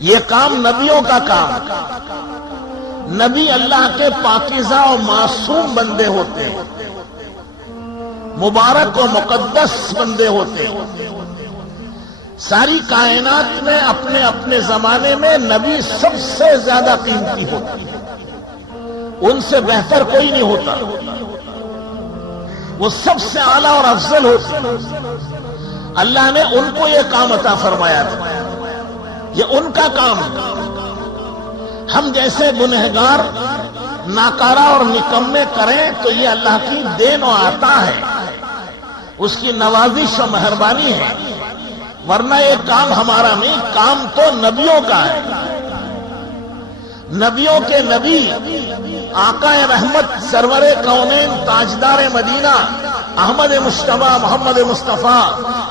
یہ کام نبیوں کا کام، نبی اللہ کے پاکیزہ اور معصوم بندے ہوتے ہیں، مبارک و مقدس بندے ہوتے ہیں۔ ساری کائنات میں اپنے اپنے زمانے میں نبی سب سے زیادہ قیمتی ہوتے ہیں، ان سے بہتر کوئی نہیں ہوتا، وہ سب سے اعلیٰ اور افضل ہوتے ہیں۔ اللہ نے ان کو یہ کام عطا فرمایا تھا، یہ ان کا کام ہے۔ ہم جیسے گنہگار ناکارہ اور نکمے کریں تو یہ اللہ کی دین و عطا ہے، اس کی نوازش و مہربانی ہے، ورنہ یہ کام ہمارا نہیں، کام تو نبیوں کا ہے۔ نبیوں کے نبی آقا رحمت سرور کونین تاجدار مدینہ احمد مجتبیٰ محمد مصطفیٰ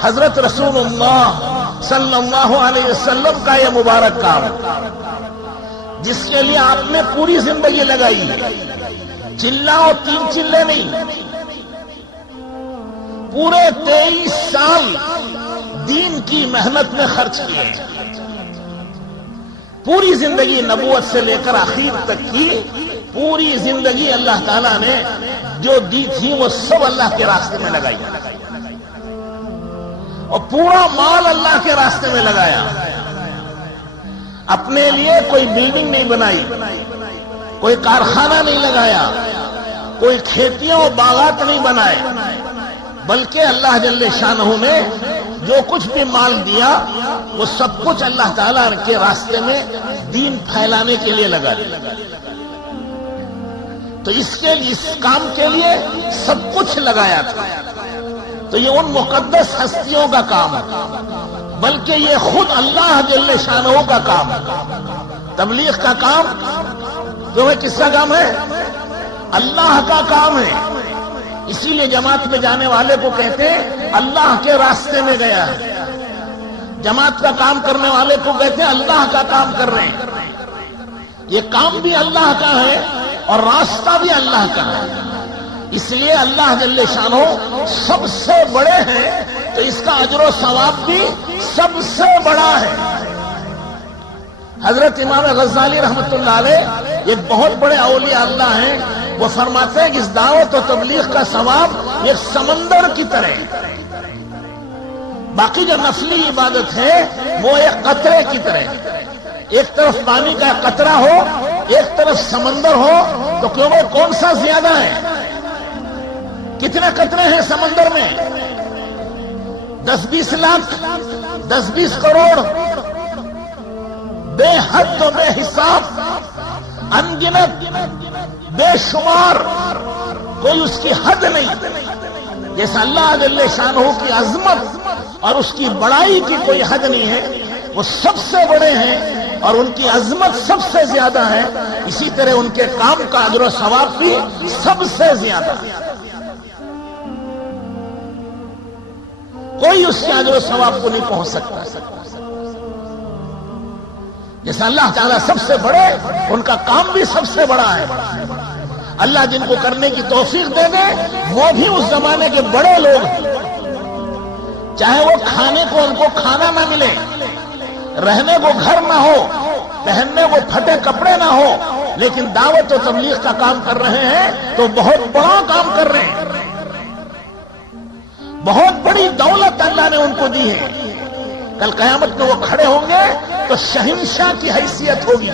حضرت رسول اللہ صلی اللہ علیہ وسلم کا یہ مبارک کام، جس کے لیے آپ نے پوری زندگی لگائی ہے، چلہ اور 3 چلے نہیں، پورے 23 سال دین کی محنت میں خرچ کیے، پوری زندگی نبوت سے لے کر آخر تک کی پوری زندگی اللہ تعالیٰ نے جو دی تھی وہ سب اللہ کے راستے میں لگائی، اور پورا مال اللہ کے راستے میں لگایا۔ اپنے لیے کوئی بلڈنگ نہیں بنائی، کوئی کارخانہ نہیں لگایا، کوئی کھیتیاں اور باغات نہیں بنائے، بلکہ اللہ جل شانہ نے جو کچھ بھی مال دیا وہ سب کچھ اللہ تعالیٰ کے راستے میں دین پھیلانے کے لیے لگا دیا۔ تو اس کام کے لیے سب کچھ لگایا تھا۔ تو یہ ان مقدس ہستیوں کا کام ہے، بلکہ یہ خود اللہ جل شانہ کا کام ہے۔ تبلیغ کا کام جو ہے کس کا کام ہے؟ اللہ کا کام ہے۔ اسی لیے جماعت میں جانے والے کو کہتے ہیں اللہ کے راستے میں گیا ہے، جماعت کا کام کرنے والے کو کہتے ہیں اللہ کا کام کر رہے ہیں۔ یہ کام بھی اللہ کا ہے اور راستہ بھی اللہ کا ہے، اس لیے اللہ جل شانہ سب سے بڑے ہیں تو اس کا اجر و ثواب بھی سب سے بڑا ہے۔ حضرت امام غزالی رحمۃ اللہ علیہ ایک بہت بڑے اولیاء اللہ ہیں، وہ فرماتے ہیں کہ اس دعوت و تبلیغ کا ثواب ایک سمندر کی طرح ہے، باقی جو نفلی عبادت ہے وہ ایک قطرے کی طرح ہے۔ ایک طرف پانی کا قطرہ ہو، ایک طرف سمندر ہو، تو کیوں وہ کون سا زیادہ ہے؟ کتنے قطرے ہیں سمندر میں؟ 10-20 لاکھ، 10-20 کروڑ، بے حد و بے حساب، انگنت، بے شمار، کوئی اس کی حد نہیں۔ جیسا اللہ جل شانہ کی عظمت اور اس کی بڑائی کی کوئی حد نہیں ہے، وہ سب سے بڑے ہیں اور ان کی عظمت سب سے زیادہ ہے، اسی طرح ان کے کام کا اجر و ثواب بھی سب سے زیادہ ہے۔ کوئی اس کے اجر و ثواب کو نہیں پہنچ سکتا۔ جیسا اللہ تعالیٰ سب سے بڑے، ان کا کام بھی سب سے بڑا ہے۔ اللہ جن کو کرنے کی توفیق دے دے وہ بھی اس زمانے کے بڑے لوگ ہیں، چاہے وہ کھانے کو ان کو کھانا نہ ملے، رہنے کو گھر نہ ہو، پہننے کو پھٹے کپڑے نہ ہو، لیکن دعوت و تبلیغ کا کام کر رہے ہیں تو بہت بڑا کام کر رہے ہیں، بہت بڑی دولت اللہ نے ان کو دی ہے۔ کل قیامت میں وہ کھڑے ہوں گے تو شہنشاہ کی حیثیت ہوگی،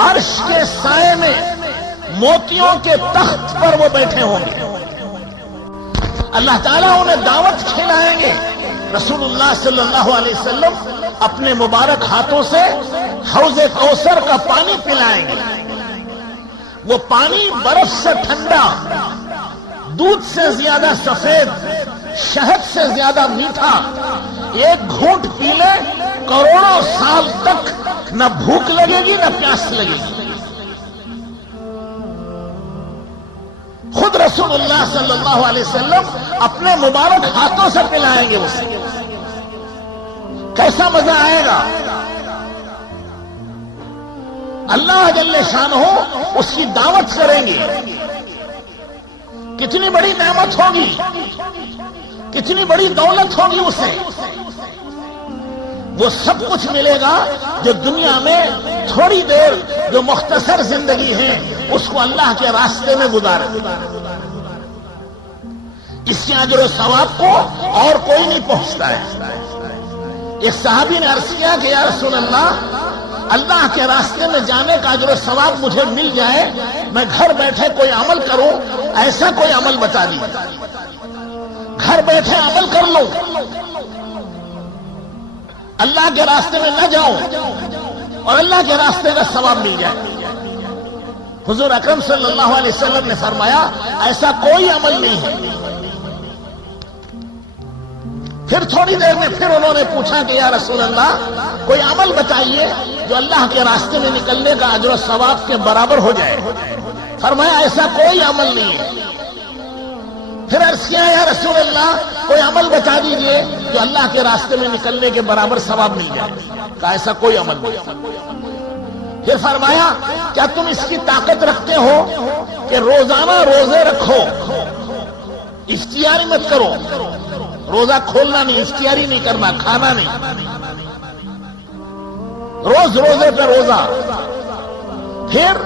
عرش کے سائے میں موتیوں کے تخت پر وہ بیٹھے ہوں گے، اللہ تعالیٰ انہیں دعوت کھلائیں گے۔ رسول اللہ صلی اللہ علیہ وسلم اپنے مبارک ہاتھوں سے حوض کوثر کا پانی پلائیں گے، وہ پانی برف سے ٹھنڈا، دودھ سے زیادہ سفید، شہد سے زیادہ میٹھا، ایک گھونٹ پی لے کروڑوں سال تک نہ بھوک لگے گی نہ پیاس لگے گی۔ خود رسول اللہ صلی اللہ علیہ وسلم اپنے مبارک ہاتھوں سے پلائیں گے اسے، کیسا مزہ آئے گا۔ اللہ جل شانہ اس کی دعوت کریں گے، کتنی بڑی نعمت ہوگی، کتنی بڑی دولت ہوگی اسے۔ وہ سب کچھ ملے گا جو دنیا میں تھوڑی دیر جو مختصر زندگی ہے اس کو اللہ کے راستے میں گزارے. اس کے اجر و ثواب کو اور کوئی نہیں پہنچتا ہے. ایک صحابی نے عرض کیا کہ یا رسول اللہ کے راستے میں جانے کا اجر و ثواب مجھے مل جائے, میں گھر بیٹھے کوئی عمل کروں, ایسا کوئی عمل بتا دیجیے, گھر بیٹھے عمل کر لوں, اللہ کے راستے میں نہ جاؤں اور اللہ کے راستے کا ثواب مل جائے. حضور اکرم صلی اللہ علیہ وسلم نے فرمایا ایسا کوئی عمل نہیں ہے. پھر تھوڑی دیر میں پھر انہوں نے پوچھا کہ یا رسول اللہ کوئی عمل بتائیے جو اللہ کے راستے میں نکلنے کا اجر و ثواب کے برابر ہو جائے. فرمایا ایسا کوئی عمل نہیں ہے. پھر عرض کیا یا رسول اللہ کوئی عمل بتا دیجئے جو اللہ کے راستے میں نکلنے کے برابر ثواب مل جائے. کہا ایسا کوئی عمل نہیں. پھر فرمایا کیا تم اس کی طاقت رکھتے ہو کہ روزانہ روزے رکھو, اختیاری مت کرو, روزہ کھولنا نہیں, اختیاری نہیں کرنا, کھانا نہیں, روز روزے پہ روزہ. پھر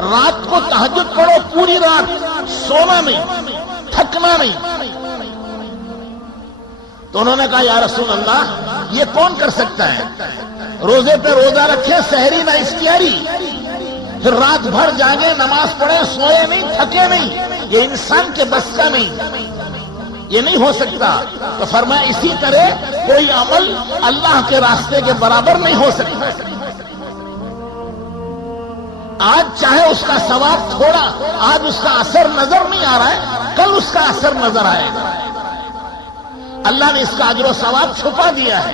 رات کو تہجد پڑھو پوری رات, سونا نہیں, تھکنا نہیں. تو انہوں نے کہا یا رسول اللہ یہ کون کر سکتا ہے؟ روزے پہ روزہ رکھے, سحری نہ اختیاری, پھر رات بھر جاگے, نماز پڑھے, سوئے نہیں, تھکے نہیں. یہ انسان کے بس کا نہیں, یہ نہیں ہو سکتا. تو فرمایا اسی طرح کوئی عمل اللہ کے راستے کے برابر نہیں ہو سکتا. آج چاہے اس کا ثواب تھوڑا, آج اس کا اثر نظر نہیں آ رہا ہے, کل اس کا اثر نظر آئے گا. اللہ نے اس کا اجر و ثواب چھپا دیا ہے.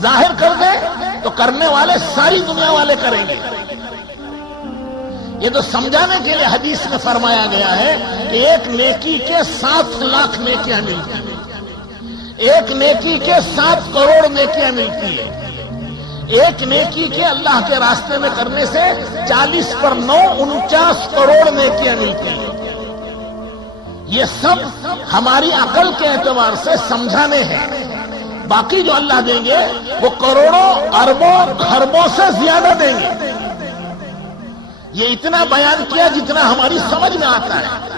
ظاہر کر دے تو کرنے والے ساری دنیا والے کریں گے. یہ تو سمجھانے کے لیے حدیث میں فرمایا گیا ہے کہ ایک نیکی کے 7 لاکھ نیکیاں ملتی ہیں, ایک نیکی کے 7 کروڑ نیکیاں ملتی ہیں. ایک نیکی کے اللہ کے راستے میں کرنے سے 40 پر 9 49 کروڑ نیکیاں ملتی ہیں. یہ سب ہماری عقل کے اعتبار سے سمجھانے ہیں. باقی جو اللہ دیں گے وہ کروڑوں اربوں خربوں سے زیادہ دیں گے. یہ اتنا بیان کیا جتنا ہماری سمجھ میں آتا ہے.